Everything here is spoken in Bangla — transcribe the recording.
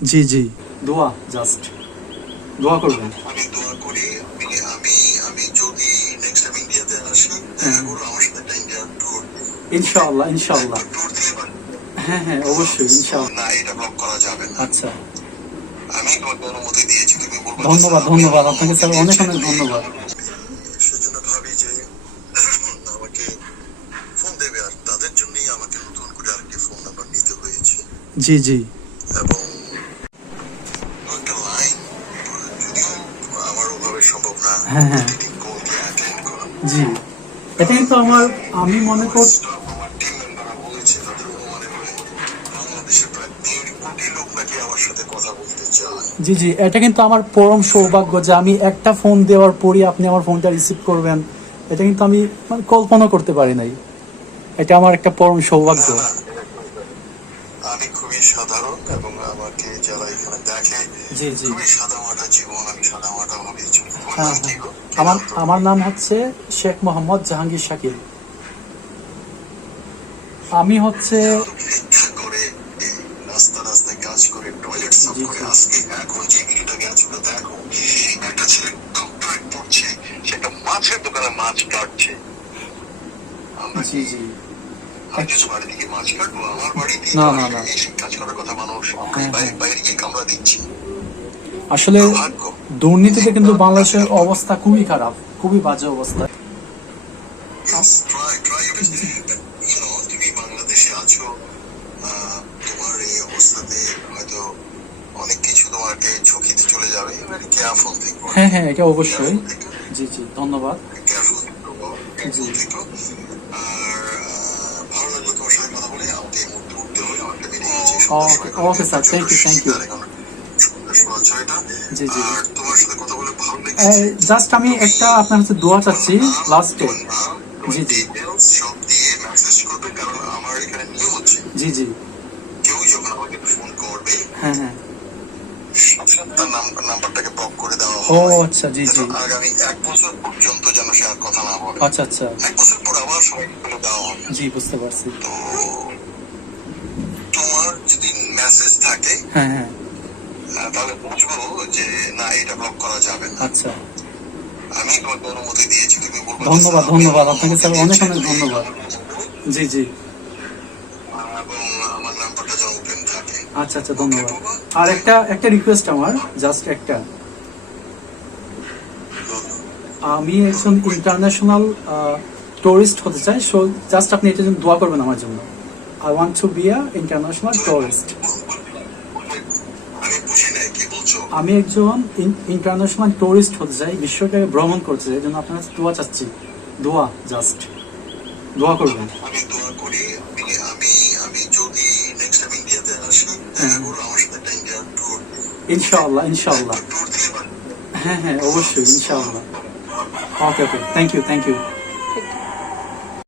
জি জি, দোয়া, জাস্ট দোয়া করবেন। আমি দোয়া করি আমি আমি যদি নেক্সট টাইম ইন্ডিয়াতে আসি হ্যাঁ, দেখা করো আমার সাথে একটা ইন্ডিয়ান ট্যুর। ইনশাআল্লাহ ইনশাআল্লাহ। ট্যুর দিলে পারে। হ্যাঁ হ্যাঁ, অবশ্যই ইনশাআল্লাহ। না, এটা ব্লক করা যাবে না। আচ্ছা, আমি তোমাকে অনুমতি দিয়েছি, তুমি বলবে যে, ধন্যবাদ স্যার, আপনি ধন্যবাদ আমাকে আপনাকে অনুমতি স্যার, অনেক দিয়েছেন। অনেক ধন্যবাদ। সেজন্য ভাবি যে আমাকে ফোন দেবে, আর তাদের জন্যই আমাকে নতুন করে আরেকটি ফোন নাম্বার নিতে হয়েছে। জি জি, এবং একটা লাইন, যদিও আমার ওভাবে সম্ভব না হ্যাঁ হ্যাঁ, প্রতিটি কলকে অ্যাটেন্ড করা। জি, এটা কিন্তু আমি মনে করি, আমার টিম মেম্বাররা বলেছে তাদের অনুমানে করে বাংলাদেশের প্রায় 3 কোটি লোক নাকি আমার সাথে কথা বলতে চায়। জি জি, এটা কিন্তু আমার পরম সৌভাগ্য যে আমি একটা ফোন দেওয়ার পরই আপনি আমার ফোনটা রিসিভ করবেন। এটা কিন্তু আমি মানে কল্পনা করতে পারি নাই। এটা আমার একটা পরম সৌভাগ্য। না না, আমি খুবই সাধারণ এবং আমাকে যারা এখানে দেখে জি জি, খুবই সাদামাটা জীবন, আমি সাদামাটা ভাবে চলি। তোমার হ্যাঁ নাম কি হ্যাঁ, গো? কি আমার নাম তোমার? আমার নাম হচ্ছে শেখ মোহাম্মদ জাহাঙ্গীর শাকিল। আমি হচ্ছে, ভিক্ষা করে রাস্তা রাস্তায় কাজ করে টয়লেট সাফ জি করে জি, আজকে এখন যে ভিডিওটা গেছিল দেখো, একটা ছেলে ডক্টরেট পড়ছে, সে একটা মাছের দোকানে মাছ কাটছে। আমরা জি কি জি, আমি কিছু বাড়ি থেকে মাছ কাটবো? আমার বাড়িতে না তো না আসলে না, এই কাজ করার কথা মানুষ, আমরা হ্যাঁ বাইরে হ্যাঁ, বাইরে গিয়ে কামড়া দিচ্ছি। আসলে দুর্ভাগ্য। দুর্নীতিতে কিন্তু বাংলাদেশের অবস্থা খুবই খারাপ, খুবই বাজে অবস্থা। Yes, try your best. You know, তুমি বাংলাদেশে আছো, তোমার এই অবস্থাতে হয়তো অনেক কিছু তোমাকে ঝুঁকিতে চলে যাবে। very careful থেকো, হ্যাঁ হ্যাঁ, এটা অবশ্যই। careful থেকো, জি জি, ধন্যবাদ। careful থেকো, জি, careful থেকো। আর ভালো লাগলো তোমার সাথে কথা বলে। আমাকে এই মুহূর্তে উঠতে হবে, অনেকটা বেরিয়ে গেছে সন্ধ্যার ওকে সময়, কারণ ওকে স্যার, প্রচন্ড থ্যাংক ইউ থ্যাংক শীত, ইউ। আর এখন সন্ধ্যা 6:30। জি জি, আর তোমার সাথে কথা বলে ভালো লেগেছে। জাস্ট আমি তুমি একটা আপনার কাছে দোয়া চাচ্ছি লাস্টে। তোমার নাম, তোমার জি জি, ডিটেলস সব দিয়ে মেসেজ করবে, কারণ আমার এখানে নিয়ম হচ্ছে জি জি, কেউ যখন আমাকে ফোন করবে হ্যাঁ হ্যাঁ, সাথে সাথে তার নাম্বারটাকে ব্লক করে দেওয়া ও হয়। আচ্ছা, জি জি, যেন আগামী 1 বছর পর্যন্ত যেন সে আর কথা না বলে। আচ্ছা আচ্ছা, 1 বছর পর আবার সবাইকে বলে দেওয়া হবে। জি বুঝতে পারছি। তো তোমার যদি মেসেজ থাকে হ্যাঁ হ্যাঁ, তাহলে বুঝবো যে না, এটা ব্লক করা যাবে না। আচ্ছা, আমি তোমাকে অনুমতি দিয়েছি, তুমি বলবে যে, ধন্যবাদ স্যার, আপনি ধন্যবাদ আমাকে আপনাকে অনুমতি স্যার, অনেক দিয়েছেন, অনেক তুমি ধন্যবাদ। আমাকে বলবে। জি জি, এবং আমার নাম্বারটা যেন ওপেন থাকে। আচ্ছা আচ্ছা, ওকে ধন্যবাদ। বাবা, আর একটা একটা রিকোয়েস্ট আমার, জাস্ট একটা, আমি একজন ইন্টারন্যাশনাল টুরিস্ট হতে চাই, সো জাস্ট আপনি এটার জন্য দোয়া করবেন আমার জন্য। I want to be a international tourist. আমি বুঝি নাই কি বলছো। আমি একজন ইন্টারন্যাশনাল টুরিস্ট হতে চাই, বিশ্বকে ভ্রমণ করতে চাই, এই জন্য আপনার কাছে দোয়া চাচ্ছি। দোয়া, জাস্ট দোয়া করবেন। আমি দোয়া করি আমি আমি যদি নেক্সট টাইম ইন্ডিয়াতে আসি হ্যাঁ, দেখা করো আমার সাথে একটা ইন্ডিয়ান ট্যুর। ইনশাআল্লাহ ইনশাআল্লাহ। ট্যুর দিলে পারে। হ্যাঁ হ্যাঁ, অবশ্যই ইনশাআল্লাহ। ওকে ওকে, থ্যাংক ইউ থ্যাংক ইউ।